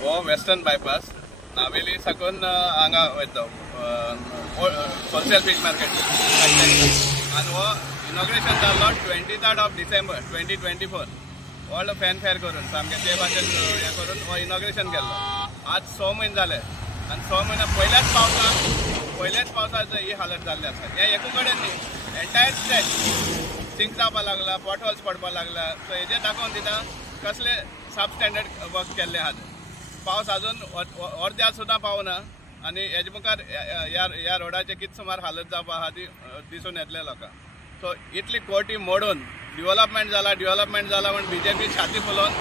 हो western bypass Navelim साकून हांगा वयता होलसेल फीश मार्केट आनी हो इनॉग्रेशन जाल्लो 23rd of December 2024 व्हडलो फॅन फेअर करून सामकें ते भाशेन हें करून हो इनॉग्रेशन केल्लो. आज 6 म्हयने जाले आनी 6 म्हयने पयल्याच पावसात ही हालत जाल्ली आसा. हें एकू कडेन न्ही, एंटायर स्ट्रेच सिंक जावपाक लागला, पॉट होल्स पडपाक लागला. सो हेजेर दाखोवन दिता कसले सब स्टँडर्ड वर्क केल्ले आहात. पावस अजून अर्द्यार सुद्दां पावना आनी हेजे मुखार ह्या रोडाचे कितें सुमार हालत जावपा आहा ती दिसून येतले लोकांक. सो इतली कोटी मोडून डेव्हलपमेंट जाला म्हण बीजेपी छाती फुलोवन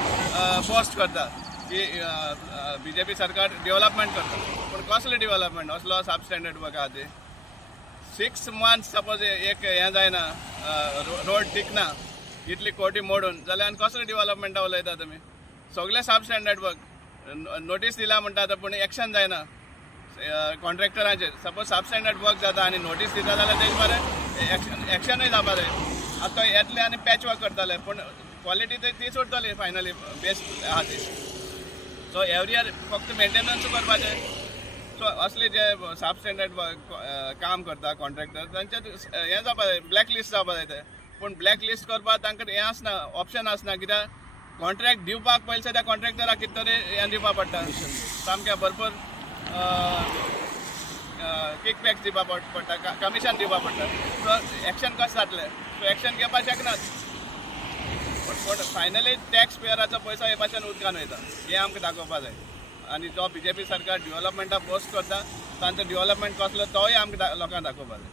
पोस्ट करता की बीजेपी सरकार डेव्हलपमेंट करता. पूण कसले डेव्हलपमेंट असलो सब स्टँडर्ड वर्क आहा ती 6 months सपोज एक हें जायना, रोड टिकना, इतली कोटी मोडून जाल्यार आनी कसले डेव्हलपमेंटा उलयता तुमी. सगळे सब स्टँडर्ड वर्क नोटीस दिला म्हणटा पूण एक्शन जायना कॉन्ट्रॅक्टरांचेर. सपोज सब स्टँडर्ड वर्क जाता आनी नोटीस दिता जाल्यार तेजे बरें एक्शनूय जावपा जाय. आतां येतले आनी पॅच वर्क करतले पूण क्वॉलिटी ती सोडटली फायनली बेस्ट आहा ती. सो एवरी इयर फक्त मेंटेनन्स करपाचें. सो असले जे सब स्टँडर्ड काम करता कॉन्ट्रॅक्टर तांचेर हें जावपा जाय, ब्लॅक लिस्ट जावपा जाय ते. पूण ब्लॅक लिस्ट करपाक तांकां हें आसना, ऑप्शन आसना. कित्याक कॉन्ट्रॅक्ट दिवपाक पयलीं त्या कॉन्ट्रॅक्टराक कितें तरी हें दिवपा पडटा, सामकें भरपूर किकबॅक्स दिवपा पडटा, कमिशन दिवपा पडटा. सो एक्शन कशें जातलें. सो एक्शन घेवपाक शकनात. पूण फायनली टॅक्स पेयराचो पयसो हे भाशेन उदकान वयता हें आमकां दाखोवपा जाय. आनी जो बीजेपी सरकार डेव्हलपमेंटा पोस्ट करता तांचो डेव्हलपमेंट कसलो तोय आमकां लोकांक दाखोवपा जाय.